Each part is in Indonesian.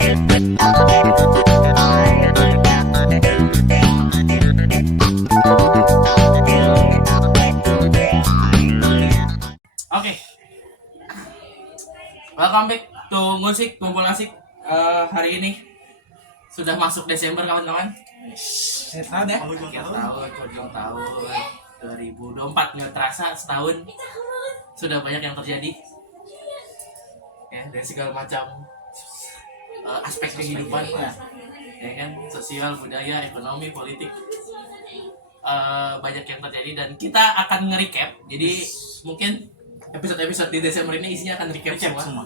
Oke, welcome back to Musik Kumpul Asik. Hari ini sudah masuk Desember kawan-kawan. Tahun ya? Akhir tahun, ujung tahun 2024 nggak terasa setahun. Sudah banyak yang terjadi. Ya, dari segala macam aspek kehidupan, ya kan, sosial, budaya, ekonomi, politik. Banyak yang terjadi dan kita akan nge-recap. Jadi mungkin episode-episode di Desember ini isinya akan recap semua.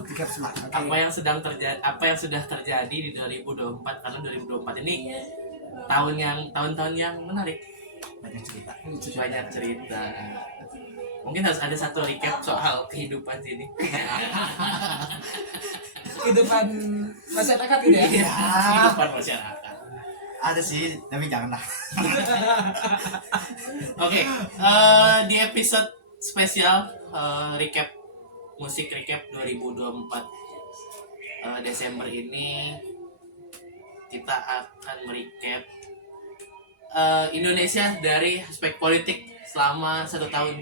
Apa yang sedang terjadi, apa yang sudah terjadi di 2024, karena 2024 ini tahun-tahun yang menarik. Banyak cerita. Mungkin harus ada satu recap soal kehidupan sini. Kehidupan masyarakat gitu ya? Iya, kehidupan masyarakat. Ada sih, tapi jangan lah. Oke, di episode spesial recap musik recap 2024 Desember ini kita akan merecap Indonesia dari aspek politik selama 1 tahun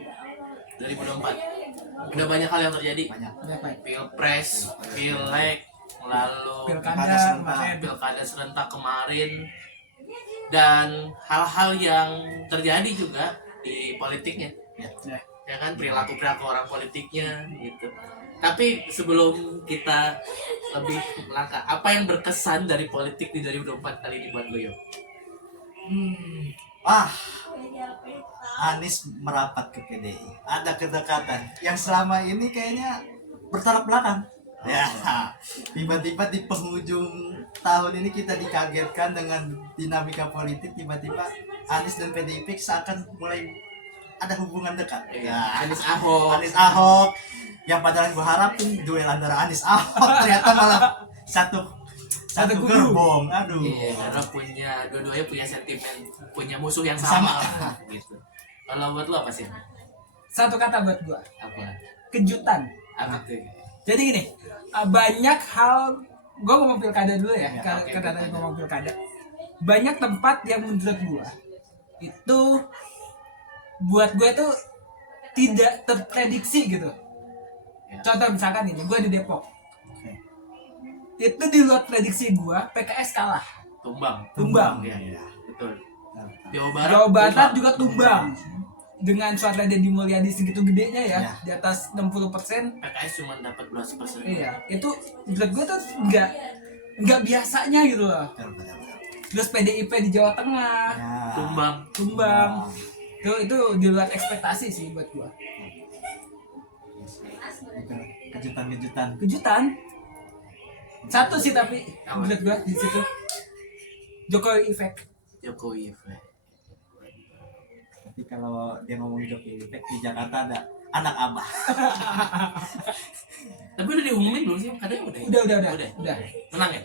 2024. Udah banyak hal yang terjadi. Banyak. Pilpres, pileg, lalu pilkada serentak kemarin, dan hal-hal yang terjadi juga di politiknya. Ya kan, perilaku orang politiknya gitu. Tapi sebelum kita lebih melangkah, apa yang berkesan dari politik di 2024 kali ini buat Goyo? Anies merapat ke PDI. Ada kedekatan yang selama ini kayaknya bertolak belakang. Ya, tiba-tiba di penghujung tahun ini kita dikagetkan dengan dinamika politik. Tiba-tiba Anies dan PDIP seakan mulai ada hubungan dekat. Ya, Anies Ahok yang padahal gue harapin duel antara Anies Ahok ternyata malah satu gerbong. Aduh. Iya, karena dua-duanya punya sentimen, punya musuh yang sama. Gitu. Kalau buat lo apa sih? Satu kata buat gua, Apa? kejutan. Apa tuh? Jadi gini, banyak hal, gua ngomong pilkada dulu ya, oke, karena pilkada. ngomong pilkada. Banyak tempat yang menurut gua itu buat gua itu tidak terprediksi gitu. Ya. Contoh misalkan ini, gua di Depok. Itu di luar prediksi gua, PKS kalah. Tumbang. Iya, betul. Jawa Barat juga tumbang. Dengan suara Deddy Mulyadi segitu gedenya ya, di atas 60%. PKS cuma dapat 12%. Iya, itu menurut gue tuh nggak biasanya gitu loh. Terus PDIP di Jawa Tengah, Ya. tumbang. Itu di luar ekspektasi sih buat gue. Kejutan. Satu sih tapi menurut gue di situ Jokowi effect. Tapi kalau dia ngomong Jokowi Effect di Jakarta ada anak abah. Tapi udah diumumin belum sih? Katanya udah. Udah. Menang ya?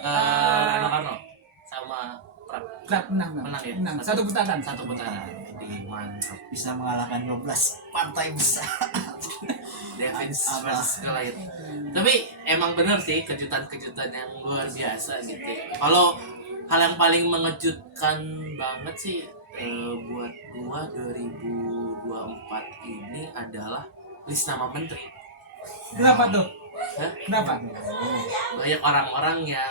Rano Karno sama Prap Menang. ya? Satu putaran. Jadi mantap. Bisa mengalahkan 12 partai besar. David versus Goliath. Tapi emang bener sih kejutan-kejutan yang luar biasa gitu. Kalau hal yang paling mengejutkan banget sih buat gua 2024 ini adalah list nama menteri. Kenapa tuh? Hah? Kenapa? Banyak orang-orang yang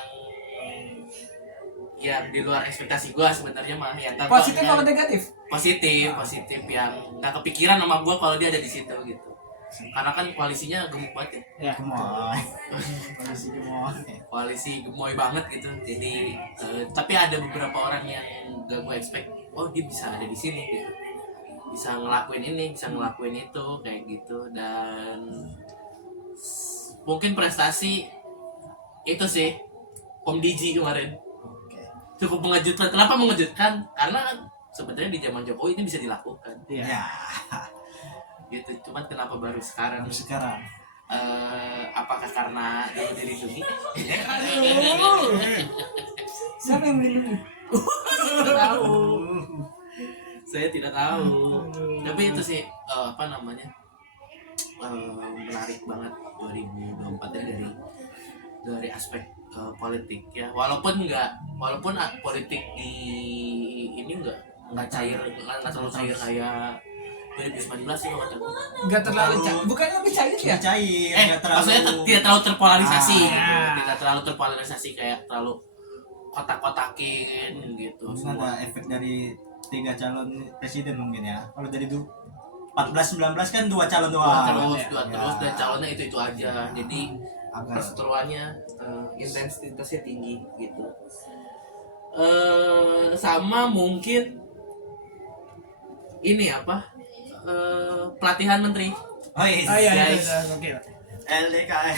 di luar ekspektasi gua sebenarnya mah, yang Positif atau negatif? positif yang nggak kepikiran sama gua kalau dia ada di situ gitu. Karena kan koalisinya gemuk banget ya. Koalisi gemoy banget gitu. Jadi tapi ada beberapa orang yang gak gue expect, oh dia bisa ada di sini gitu, bisa ngelakuin ini, bisa ngelakuin itu kayak gitu. Dan mungkin prestasi itu sih Om Diji kemarin cukup mengejutkan. Kenapa mengejutkan? Karena sebenarnya di zaman Jokowi ini bisa dilakukan. Ya. Gitu. Cuman kenapa baru sekarang? Apakah karena dia dilindungi? Siapa yang melindungi? Saya tidak tahu. Tapi itu sih menarik banget 2024 dari dari aspek politik ya, walaupun politik di ini nggak cair, nggak terlalu cair kayak 2019 sih kalau kata gue. Nggak terlalu bukannya lebih cair ya? cair, Maksudnya tidak terlalu terpolarisasi gitu. Ah. Tidak terlalu terpolarisasi kayak terlalu kotak-kotakin gitu. Mungkin ada efek dari 3 calon presiden mungkin ya. Kalau dari 14-19 kan 2 calon doang. Dua terus dan calonnya itu aja. Jadi Agak perseteruannya intensitasnya tinggi gitu. Sama mungkin ini apa? Pelatihan menteri, Oh iya, Guys. oke. LDKN.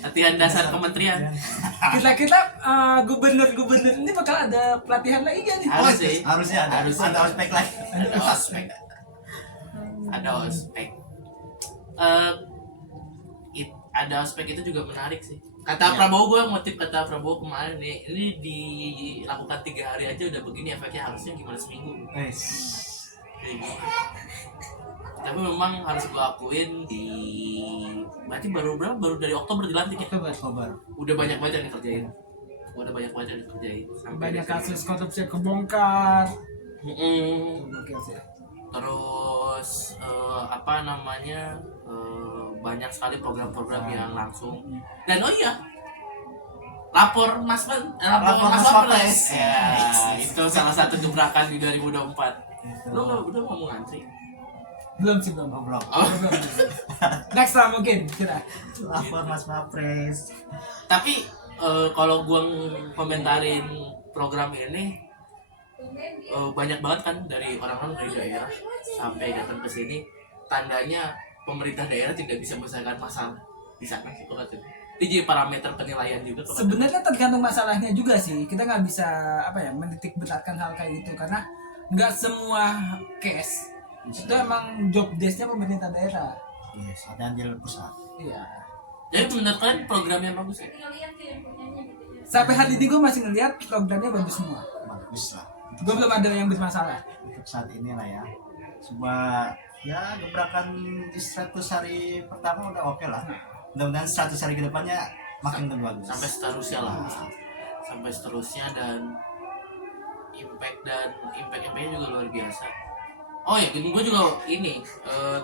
latihan dasar kementerian. Kita gubernur ini bakal ada pelatihan lagi kan nih? Harus sih. Harusnya ada. Harusnya. Ada ospek lagi. Ada ospek. Ada ospek itu juga menarik sih. Kata Ya. Prabowo, gue ngutip kata Prabowo kemarin nih, ini dilakukan 3 hari aja udah begini efeknya, harusnya gimana seminggu. Guys. Kayak gitu. Tapi memang harus gue akuin berarti baru dari Oktober dilantik ya. Kobar. Udah banyak banget yang dikerjain. Sampai Banyak di sini. kasus korupsi kebongkar. Mm-mm. Oke sih. Terus apa namanya, banyak sekali program-program yang langsung. Dan oh iya, lapor Mas Wapres. Ya, itu salah satu gebrakan di 2024. Lu udah ngomong antri? Belum sih belum. Goblok. Belum. Next lah mungkin kira. Lapor Mas Wapres. Tapi kalau gua komentarin program ini, banyak banget kan dari orang-orang dari daerah sampai datang ke sini, tandanya pemerintah daerah tidak bisa menyelesaikan masalah di sana gitu kan. Ini jadi parameter penilaian juga. Sebenarnya tergantung masalahnya juga sih. Kita nggak bisa menitik beratkan hal kayak gitu karena nggak semua case itu emang job desk-nya pemerintah daerah. Yes, ada andil pusat. Iya. Jadi menurut kalian programnya bagus ya? Sampai hari ini gue masih ngeliat programnya bagus semua. Bagus lah. Gue belum ada yang bermasalah. Untuk saat ini lah ya. Sebuah ya gebrakan di 100 hari pertama udah oke lah. Mudah-mudahan 100 hari ke depannya makin lebih bagus. Sampai seterusnya lah. Sampai seterusnya, dan impact-nya juga luar biasa. Oh ya, gue juga ini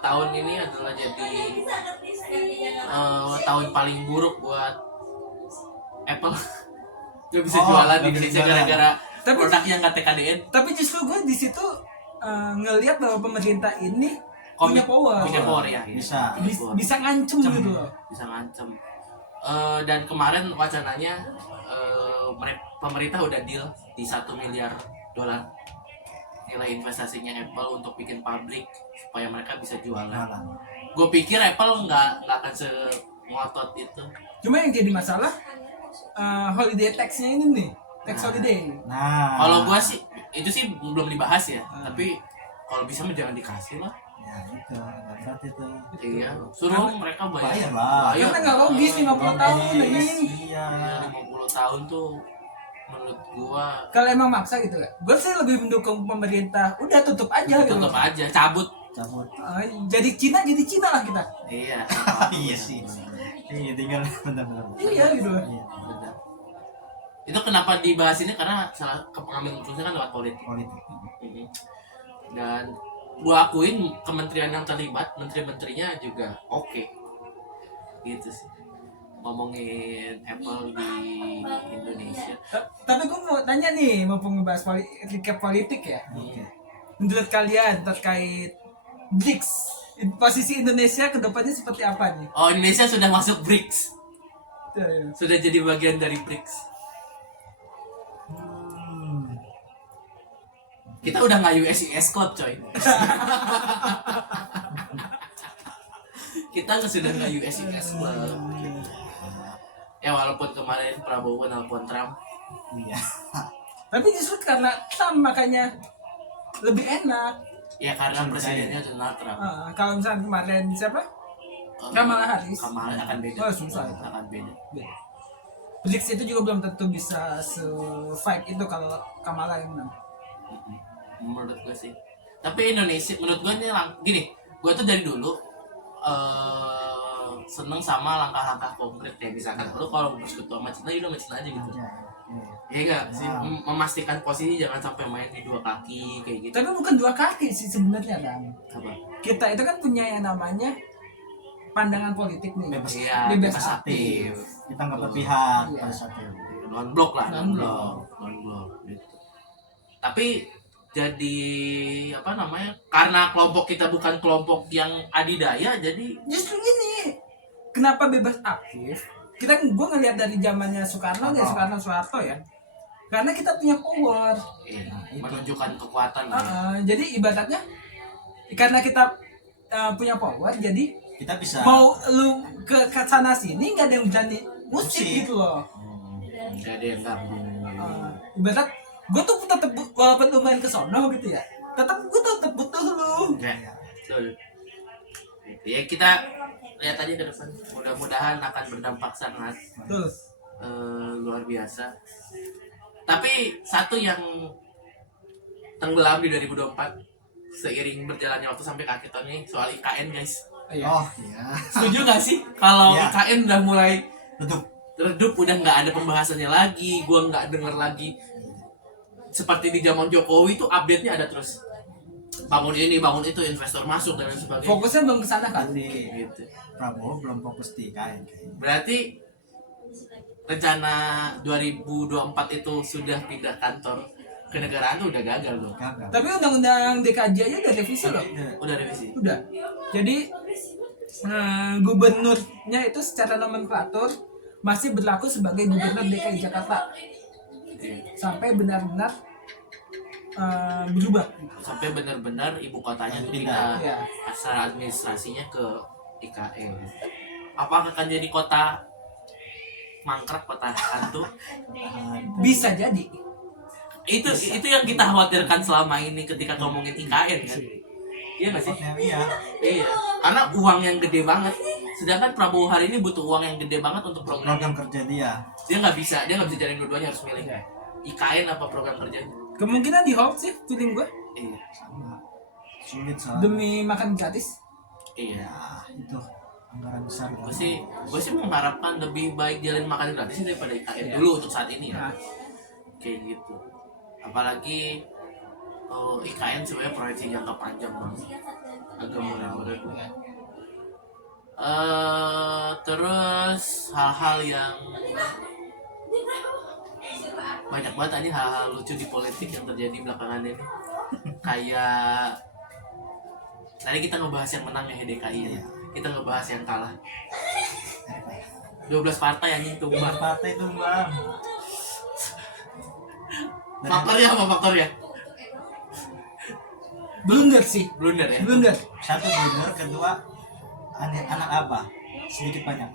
tahun ini adalah jadi tahun paling buruk buat Apple. Gak bisa jualan di nggak bisa Indonesia jualan. gara-gara Tapi- produknya nggak TKDN. Tapi justru gue di situ ngelihat bahwa pemerintah ini punya power. Punya power ya. Bisa. Bisa ngancem gitu loh. Bisa ngancem. Dan kemarin wacananya pemerintah udah deal di 1 miliar dolar nilai investasinya Apple untuk bikin pabrik supaya mereka bisa jualan. Jualan. Gue pikir Apple nggak akan ngotot itu. Cuma yang jadi masalah holiday tax-nya ini nih, tax holiday. Nah. Kalau gue sih itu sih belum dibahas ya, tapi kalau bisa mah jangan dikasih lah. Ya itu, agak berat itu. Iya, suruh mereka Bayar lah. Karena nggak logis 50 tahun ini. Iya. Ya, 50 tahun tuh menurut gua Kalau emang maksa gitu ya, gue sih lebih mendukung pemerintah. Udah tutup aja gitu. tutup aja, cabut. Cabut. Jadi Cina lah kita. Iya. Iya sih. Iya tinggal benar-benar. Iya gitu. Iya, benar. Itu kenapa dibahas ini, karena salah pengambil keputusan kan lewat politik. Politik. Mhm. Dan gua akuin kementerian yang terlibat, menteri-menterinya juga oke. Gitu sih. Ngomongin Apple di Indonesia. Tapi gue mau tanya nih, mau ngebahas recap politik ya. Oke. Menurut kalian terkait BRICS, posisi Indonesia kedepannya seperti apa nih? Oh, Indonesia sudah masuk BRICS. Ya, ya. Sudah jadi bagian dari BRICS. Kita udah nggak US Club, coy. Kita sudah nggak US Club. Ya walaupun kemarin Prabowo nelpon Trump. Iya. Tapi justru karena Trump makanya lebih enak. Ya karena presidennya Donald Trump. Kalau misalnya kemarin siapa? Kamala Harris. Kamala akan beda. Oh, susah itu. Akan beda. BRICS itu juga belum tentu bisa se-fight itu kalau Kamala yang menang. Menurut gue sih. Tapi Indonesia menurut gue ini gini, gue tuh dari dulu seneng sama langkah-langkah konkret ya, misalkan lu kalau bersekutu sama Cina, udah sama Cina aja gitu. Iya enggak sih, memastikan posisi jangan sampai main di dua kaki kayak gitu. Tapi bukan dua kaki sih sebenarnya kan. Apa? Kita itu kan punya yang namanya pandangan politik nih. Iya, Bebas aktif. Kita nggak berpihak Iya. pada saat itu. Non blok lah, non Non-blok. blok gitu. Tapi jadi apa namanya? Karena kelompok kita bukan kelompok yang adidaya, jadi Justru gini, kenapa bebas aktif? Gue ngelihat dari zamannya Soekarno ya, Soeharto ya. Karena kita punya power. menunjukkan kekuatan lah. Jadi ibaratnya karena kita punya power, jadi Kita bisa mau lu ke sana sini nggak ada yang berani musik Musik. gitu loh. Gak ada yang gabung. Ibarat gue tuh tetap walaupun lu main ke sono gitu ya, tetap gue tetap butuh lu. Ya, betul. Ya kita lihat aja ke depan. Mudah-mudahan akan berdampak sangat Terus luar biasa. Tapi satu yang tenggelam di 2024 seiring berjalannya waktu sampai ke akhir tahun ini soal IKN guys. iya. Oh iya. Setuju gak sih kalau Iya. IKN udah mulai Betul. redup, udah nggak ada pembahasannya lagi, gua nggak denger lagi seperti di zaman Jokowi itu update-nya ada terus, bangun ini bangun itu, investor masuk dan lain sebagainya. Fokusnya belum ke sana kan. Jadi Gitu. Prabowo belum fokus di IKN kayaknya. Berarti rencana 2024 itu sudah pindah kantor ke negaraan tuh udah gagal loh. Gagal. Tapi undang-undang DKJ aja udah revisi loh. Udah revisi. Udah. Jadi gubernurnya itu secara nomenklatur masih berlaku sebagai gubernur DKI Jakarta Iya. sampai benar-benar berubah. Sampai benar-benar ibu kotanya tuh Pindah. pindah Ya. asal administrasinya ke IKN. Apakah akan jadi kota mangkrak, kota hantu? Bisa jadi. Itu yang kita khawatirkan selama ini ketika ngomongin IKN kan. Iya nggak sih? Takutnya iya. Iya. Karena uang yang gede banget. Sedangkan Prabowo hari ini butuh uang yang gede banget untuk program. Program kerja dia. Dia nggak bisa jalan dua-duanya, harus milih. IKN apa program kerja? Kemungkinan di hold sih feeling gue Iya. Sama. Sulit soalnya. demi makan gratis. Iya. Ya itu anggaran besar. Gue sih mengharapkan lebih baik jalan makan gratis daripada IKN Iya. dulu untuk saat ini ya. Nah, Kayak gitu. Apalagi IKN sebenarnya proyeksi jangka panjang banget. Agak mulai terus hal-hal yang banyak banget aja hal-hal lucu di politik yang terjadi belakangan ini. Kayak tadi kita ngebahas yang menang ya DKI ya. Kita ngebahas yang kalah. 12 partai yang tumbang. Partai itu bang. Faktornya apa faktornya? blunder sih. Blunder ya. Blunder. Satu blunder, kedua anak apa? Sedikit banyak.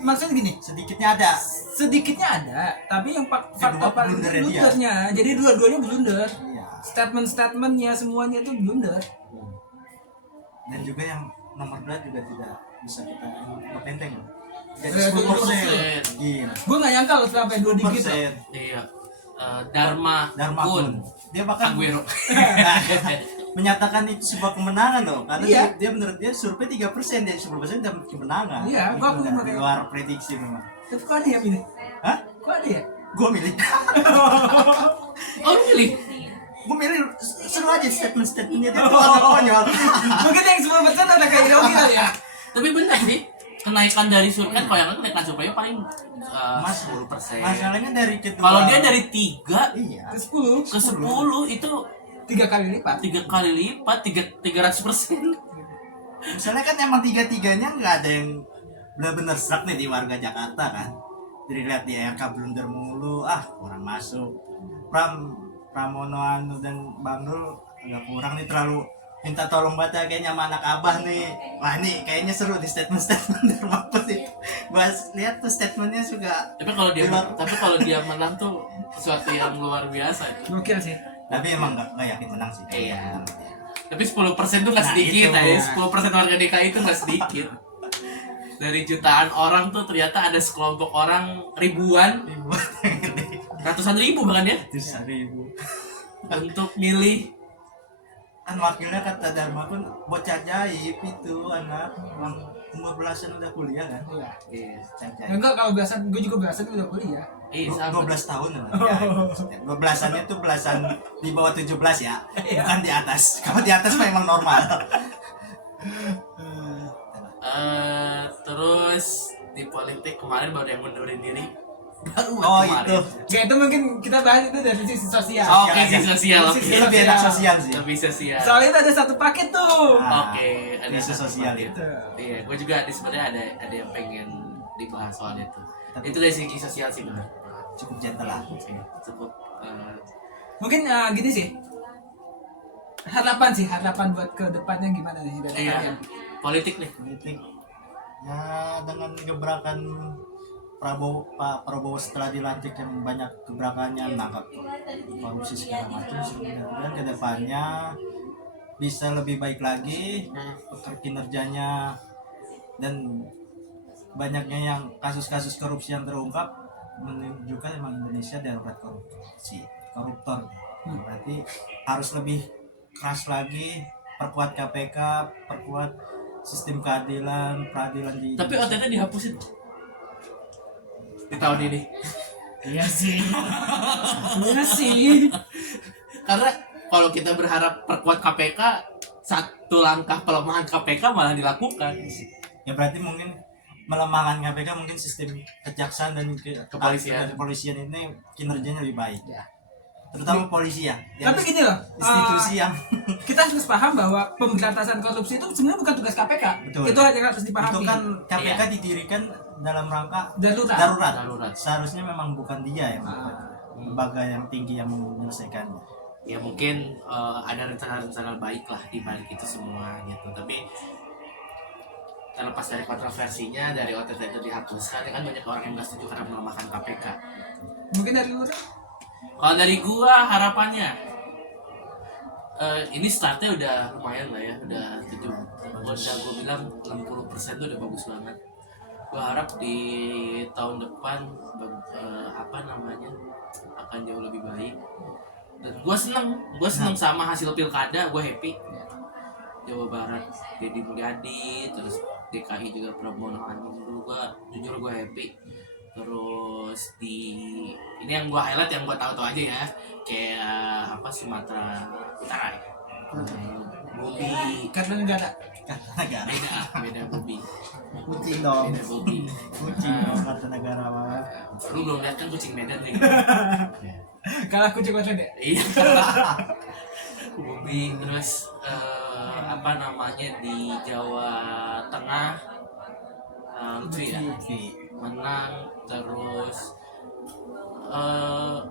Maksudnya gini, Sedikitnya ada. sedikitnya ada, tapi yang faktor paling blundernya dia. blundernya. Jadi dua-duanya blunder. Iya. Statement-statementnya semuanya itu blunder. Dan juga yang nomor 2 juga tidak bisa kita enteng loh. Jadi 10%. 10%. Gila. Gue nggak nyangka loh sampai 2 digit. 10%. Iya. Dharma Kun. Dia bahkan Aguero. menyatakan itu sebuah kemenangan loh. Karena Iya. dia menurut dia survei 3% dan 10% dapat kemenangan. Iya, Itu gua udah makanya- di luar prediksi memang. Tapi kok ada yang pilih? Hah? Kok ada ya? Gue milih. Oh lu pilih? Gue milih seru aja statement-statementnya dia tuh agak konyol. Mungkin yang 10% ada kayak Yogi kali ya? Tapi benar sih. Kenaikan dari survei kan kalau yang lain kenaikan surveinya paling 10%. Masalahnya dari kedua. Kalau dia dari 3 iya. Ke 10, ke 10 itu 3 kali lipat. 3 kali lipat, 300%. Misalnya kan emang tiga-tiganya nggak ada yang benar-benar serak nih di warga Jakarta kan. Jadi lihat di RK blunder mulu, kurang masuk. Pramono Anu dan Bang Dul agak kurang nih, terlalu minta tolong baca kayaknya sama anak abah nih. Wah nih kayaknya seru di statement-statement Darmaput itu. Gua lihat tuh statementnya juga. Tapi kalau dia menang tuh sesuatu yang luar biasa itu. Gokil sih. Tapi emang nggak yakin menang sih. Iya. Tapi 10% tuh nggak Nah, sedikit itu. ya. 10% warga DKI itu nggak sedikit. Dari jutaan orang tuh ternyata ada sekelompok orang ribuan, ratusan ribu bahkan ya, Itu 1.000. untuk milih kan wakilnya kata Dharma pun bocah jaib itu anak umur belasan udah kuliah kan. Iya. Iya. Caca. Enggak, kalau belasan, gue juga belasan udah kuliah. Iya, sama. 12 tahun lah. Ya, 12-annya tuh belasan di bawah 17 ya. Bukan di atas. Kalau di atas memang normal. Terus di politik kemarin baru yang mundurin diri. Baru Oh, kemarin. itu. Ya itu mungkin kita bahas itu dari sisi sosial. Oh, oke, sisi sosial. Sisi Oke. Ini lebih enak sosial sih. Lebih sosial. Soalnya itu ada satu paket tuh. Ah. Oke, ada Isu satu sosial paket. itu. Iya, gue juga sebenarnya ada yang pengen dibahas soal itu. Itu dari segi sosial sih benar. Cukup gentle lah. Oke, cukup. Mungkin gini sih. Harapan buat ke depannya gimana nih dari Iya, kalian? politik nih. Politik. Ya dengan gebrakan Pak Prabowo setelah dilantik yang banyak gebrakannya menangkap korupsi segala macam, mudah-mudahan kedepannya bisa lebih baik lagi kinerjanya, dan banyaknya yang kasus-kasus korupsi yang terungkap menunjukkan memang Indonesia darurat koruptor. Berarti harus lebih keras lagi, perkuat KPK, perkuat sistem peradilan di Tapi OTT dihapusin di tahun ini. Iya sih. Iya sih. Karena kalau kita berharap perkuat KPK, satu langkah pelemahan KPK malah dilakukan. Ya berarti mungkin melemahkan KPK, mungkin sistem kejaksaan dan kepolisian ini kinerjanya lebih baik. Ya. Terutama polisi ya. Tapi gini loh, Institusi yang kita harus paham bahwa pemberantasan korupsi itu sebenarnya bukan tugas KPK. Betul. Itu yang harus dipahami. itu kan KPK Iya. didirikan dalam rangka darurat. Darurat. Seharusnya memang bukan dia yang Ah. lembaga yang tinggi yang menyelesaikannya. Ya mungkin ada rencana-rencana baik lah di balik itu semua gitu. Tapi terlepas dari kontroversinya, dari OTT itu dihapuskan, kan banyak orang yang nggak setuju karena melemahkan KPK. Mungkin dari lu. Kalau dari gua harapannya, ini startnya udah lumayan lah ya, udah gua bilang 60% tuh udah bagus banget. Gua harap di tahun depan akan jauh lebih baik. Dan gua seneng sama hasil pilkada, gua happy. Jawa Barat Deddy Mulyadi, terus DKI juga Prabowo Anjing dulu, jujur gua happy. Terus ini yang gua highlight, yang gua tahu aja ya, kayak Sumatera Utara ya. Bobi Karena negara. Negara. beda Bobi. Kucing dong. Beda Bobi. Kucing kata negara banget. Lu belum lihat kan kucing Medan nih. Kalah kucing kucing deh. Iya. Bobi, terus di Jawa Tengah, Lutfi ya menang. Terus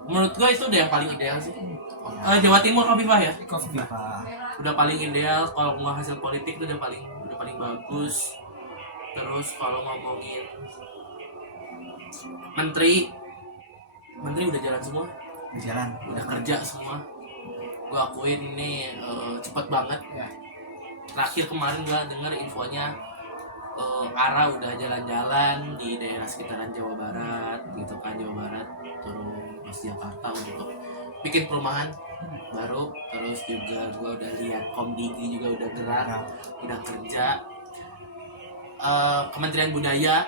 menurut gue itu udah yang paling ideal sih. Jawa Timur Khofifah ya, udah paling ideal. Kalau nggak hasil politik itu udah paling bagus. Terus kalau ngomongin menteri udah jalan semua, udah kerja semua. Gue akuin ini cepet banget ya. Terakhir kemarin gue denger infonya Ara udah jalan-jalan di daerah sekitaran Jawa Barat gitu kan, Jawa Barat terus Jakarta untuk bikin perumahan baru. Terus juga gue udah lihat Komdigi juga udah gerak, udah kerja. Kementerian Budaya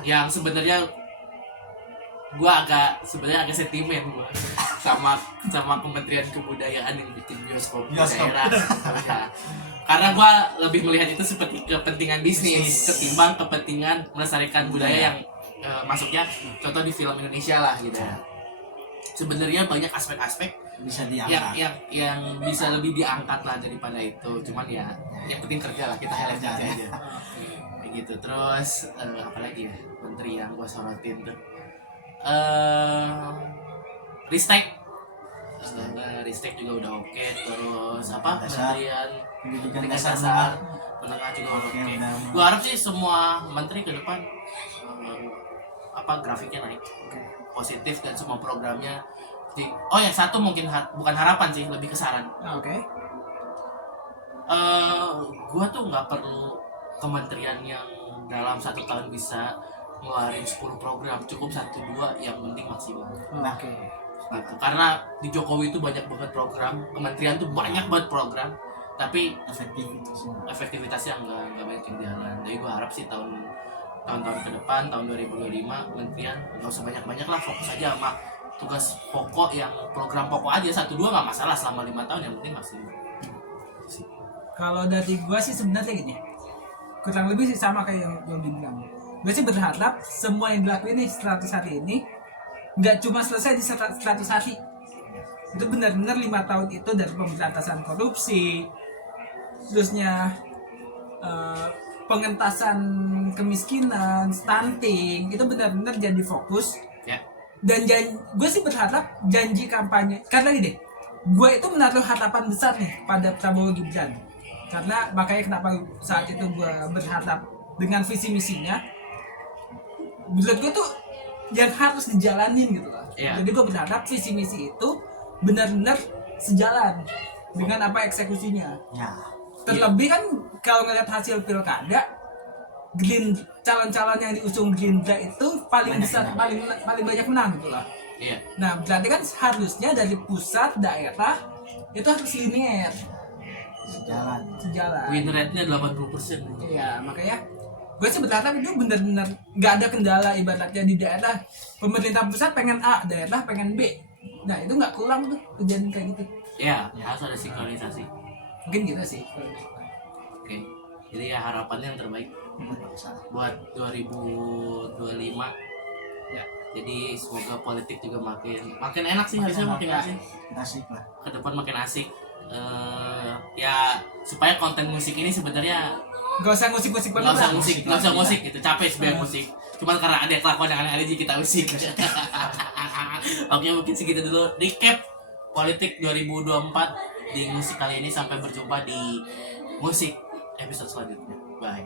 yang sebenarnya gue agak sentimen gue sama Kementerian Kebudayaan yang bikin bioskop di daerah. Karena gue lebih melihat itu seperti kepentingan bisnis ketimbang kepentingan melestarikan budaya yang masuknya contoh di film Indonesia lah gitu ya. Sebenarnya banyak aspek-aspek bisa diangkat yang bisa lebih diangkat lah daripada itu. Cuman ya yang penting kerja lah, kita highlight aja kayak gitu. Terus apalagi ya menteri yang gue sorotin tuh, Ristek juga udah oke. Terus Kementerian Pendidikan Dasar menengah juga oke. Gue harap sih semua menteri ke depan grafiknya naik positif dan semua programnya. Satu mungkin bukan harapan sih, lebih ke saran. Gue tuh nggak perlu kementerian yang dalam 1 tahun bisa ngeluarin 10 program, cukup 1-2 yang penting maksimal. gitu. Karena di Jokowi itu banyak banget program, kementerian tuh banyak banget program, tapi efektivitasnya nggak banyak yang jalan. Jadi gue harap sih tahun-tahun ke depan, tahun 2025 kementerian nggak usah banyak-banyak lah, fokus aja sama tugas pokok yang program pokok aja, 1-2 nggak masalah selama 5 tahun, yang penting masih. Kalau dari gua sih sebenarnya gini, kurang lebih sih sama kayak yang dibilang. Gue sih berharap semua yang dilakuin nih 100 hari ini nggak cuma selesai di 100 hari. Itu benar-benar 5 tahun itu dari pemberantasan korupsi, terusnya pengentasan kemiskinan, stunting, itu benar-benar jadi fokus. Ya. Dan gue sih berharap janji kampanye, karena gini, gue itu menaruh harapan besar nih pada Prabowo Gibran. Karena makanya kenapa saat itu gue berharap dengan visi misinya, menurut gue tuh yang harus dijalanin gitu loh. Iya. Jadi gue berharap visi misi itu benar-benar sejalan dengan apa eksekusinya. Ya. Terlebih kan kalau ngeliat hasil pilkada, calon-calon yang diusung Gerindra itu paling besar, paling banyak menang gitu lah. Iya. Nah berarti kan harusnya dari pusat daerah itu harus linear, sejalan. Win rate-nya 80%. Iya, makanya gue sih berharap itu benar-benar nggak ada kendala. Ibaratnya di daerah pemerintah pusat pengen A, daerah pengen B, nah itu nggak kurang tuh kejadian kayak gitu. Iya, harus ada sinkronisasi. Mungkin gitu sih. Oke. Jadi ya harapannya yang terbaik buat 2025. Ya. Jadi semoga politik juga makin enak sih, harusnya makin asik. Asik lah. Ke depan makin asik. Ya supaya konten musik ini sebenarnya Gak usah musik-musik banget lah. nggak usah musik gitu, capek sebenarnya musik. Cuman karena ada kelakuan yang aneh-aneh jadi kita musik. Oke, mungkin segitu dulu recap politik 2024 di musik kali ini. Sampai berjumpa di musik episode selanjutnya. Bye.